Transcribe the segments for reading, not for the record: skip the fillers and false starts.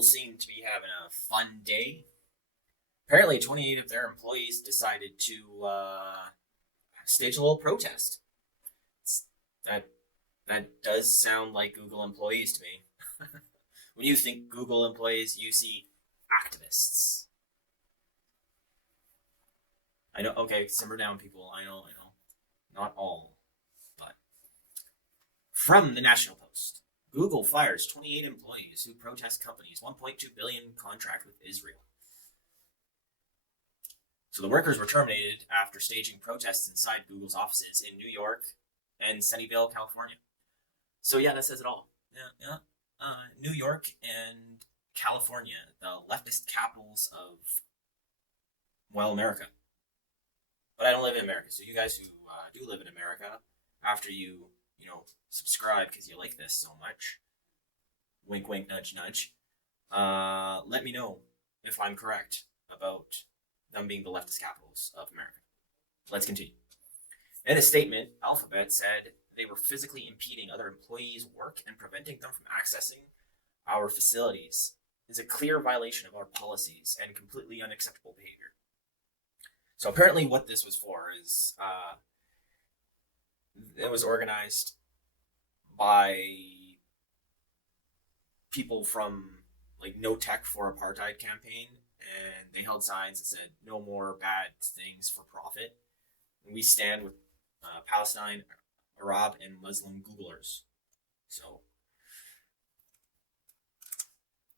Google seemed to be having a fun day. Apparently, 28 of their employees decided to stage a little protest. That that does sound like Google employees to me. When you think Google employees, you see activists. I know. Okay, simmer down, people. I know. I know. Not all, but from the National Post. Google fires 28 employees who protest company's 1.2 billion contract with Israel. So the workers were terminated after staging protests inside Google's offices in New York and Sunnyvale, California. So yeah, that says it all. Yeah, yeah. New York and California, the leftist capitals of, well, America. But I don't live in America, so you guys who do live in America, after subscribe because you like this so much, wink, wink, nudge, nudge, let me know if I'm correct about them being the leftist capitals of America. Let's continue. In a statement, Alphabet said they were physically impeding other employees' work and preventing them from accessing our facilities. Is a clear violation of our policies and completely unacceptable behavior. So apparently what this was for is it was organized by people from like No Tech for Apartheid campaign, and they held signs that said no more bad things for profit. And we stand with Palestine, Arab, and Muslim Googlers. So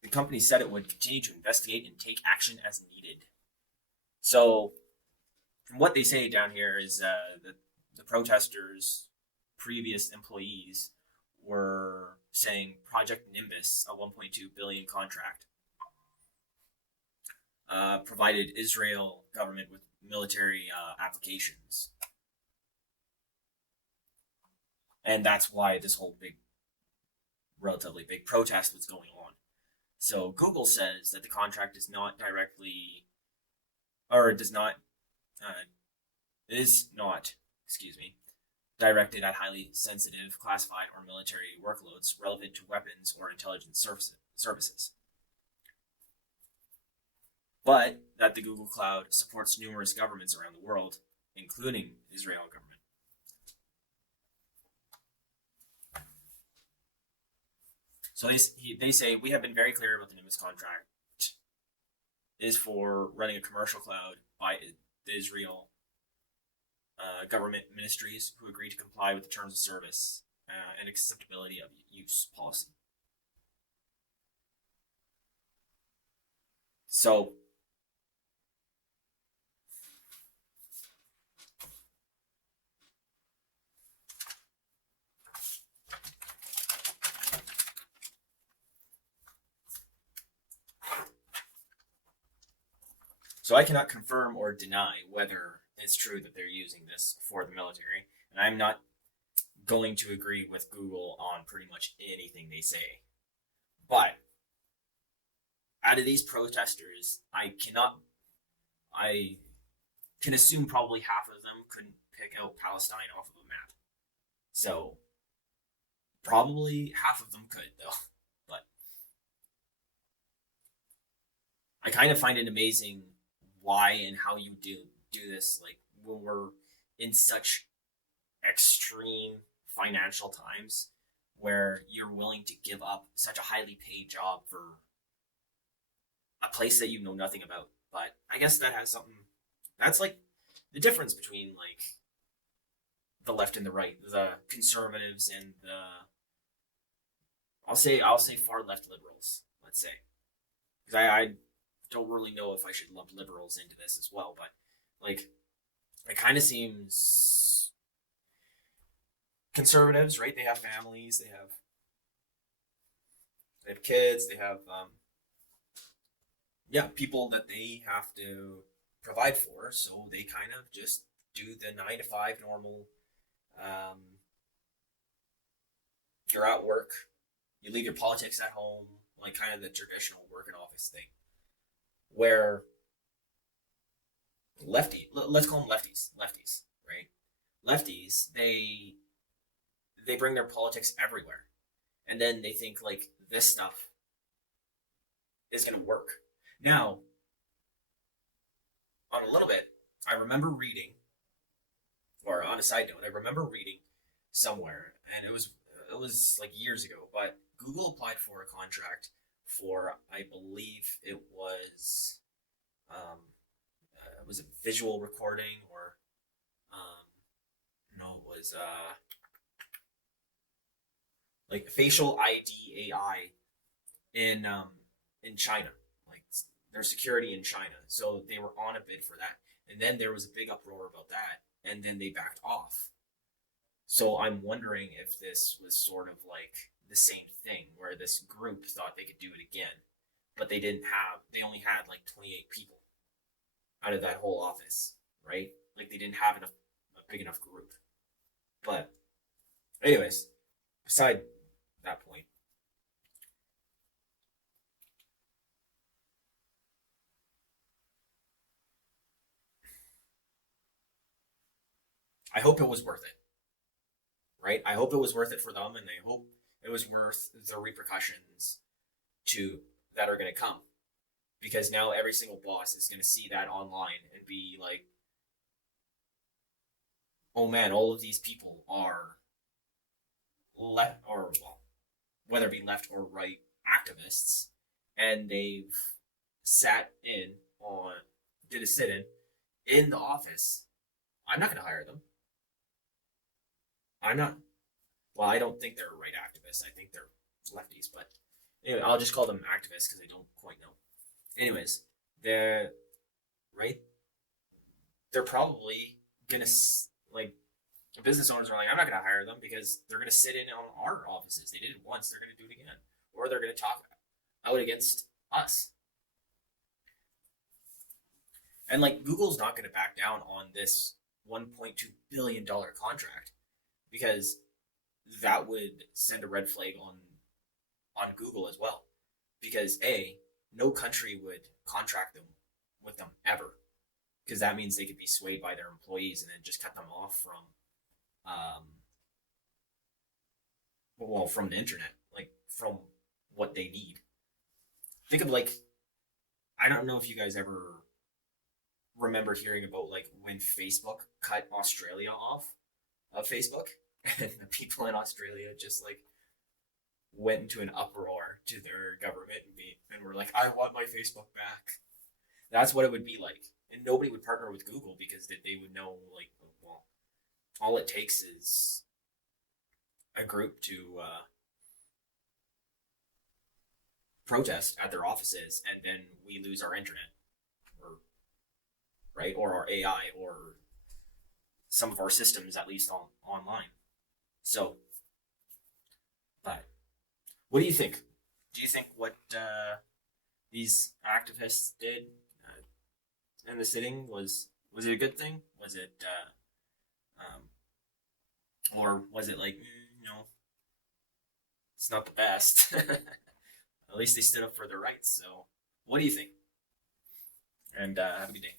the company said it would continue to investigate and take action as needed. So from what they say down here is the protesters' previous employees were saying Project Nimbus, a 1.2 billion contract, provided Israel government with military applications. And that's why this whole relatively big protest was going on. So Google says that the contract is not directly, or does not, is not, directed at highly sensitive, classified, or military workloads relevant to weapons or intelligence services. But that the Google Cloud supports numerous governments around the world, including the Israeli government. So they say, we have been very clear about the Nimbus contract. It is for running a commercial cloud by the Israel government ministries who agree to comply with the terms of service and acceptability of use policy. So I cannot confirm or deny whether it's true that they're using this for the military, and I'm not going to agree with Google on pretty much anything they say. But out of these protesters, I can assume probably half of them couldn't pick out Palestine off of a map. So probably half of them could, though. But I kind of find it amazing why and how you do this, like when we're in such extreme financial times where you're willing to give up such a highly paid job for a place that you know nothing about. But I guess that has something, that's like the difference between like the left and the right, the conservatives and the I'll say far left liberals, let's say, because I don't really know if I should lump liberals into this as well, but like it kind of seems conservatives, right? They have families, they have kids, they have people that they have to provide for, so they kind of just do the 9 to 5 normal. You're at work, you leave your politics at home, like kind of the traditional work in office thing. Where let's call them lefties, right? Lefties, they bring their politics everywhere, and then they think like this stuff is going to work. Now, on a little bit, I remember reading, or on a side note, I remember reading somewhere, and it was like years ago, but Google applied for a contract for, I believe it was it visual recording or um, no, it was like facial ID AI in China, like their security in China. So they were on a bid for that, and then there was a big uproar about that, and then they backed off. So I'm wondering if this was sort of like the same thing, where this group thought they could do it again, but they didn't have. They only had like 28 people out of that whole office, right? Like they didn't have enough a big enough group. But anyways, beside that point, I hope it was worth it, right? I hope it was worth it for them, and I hope it was worth the repercussions to that are going to come, because now every single boss is going to see that online and be like, "Oh man, all of these people are left, or well, whether it be left or right activists, and they've sat in on did a sit in the office. I'm not going to hire them. I'm not. Well, I don't think they're right activists. I think they're lefties, but anyway, I'll just call them activists because I don't quite know. Anyways, they're right. They're probably gonna like business owners are like, I'm not gonna hire them because they're gonna sit in on our offices. They did it once, they're gonna do it again, or they're gonna talk out against us. And like Google's not gonna back down on this 1.2 billion dollar contract, because that would send a red flag on Google as well. Because A, no country would contract them with them ever, because that means they could be swayed by their employees and then just cut them off from um from the internet, like from what they need. Think of like, I don't know if you guys ever remember hearing about like when Facebook cut Australia off of Facebook, and the people in Australia just like went into an uproar to their government and were like, I want my Facebook back. That's what it would be like. And nobody would partner with Google because they would know, like, well, all it takes is a group to protest at their offices, and then we lose our internet, or right, or our AI, or some of our systems, at least online. So, but what do you think? Do you think what these activists did in the sitting was it a good thing? Was it or was it like, it's not the best? At least they stood up for their rights. So, what do you think? And have a good day.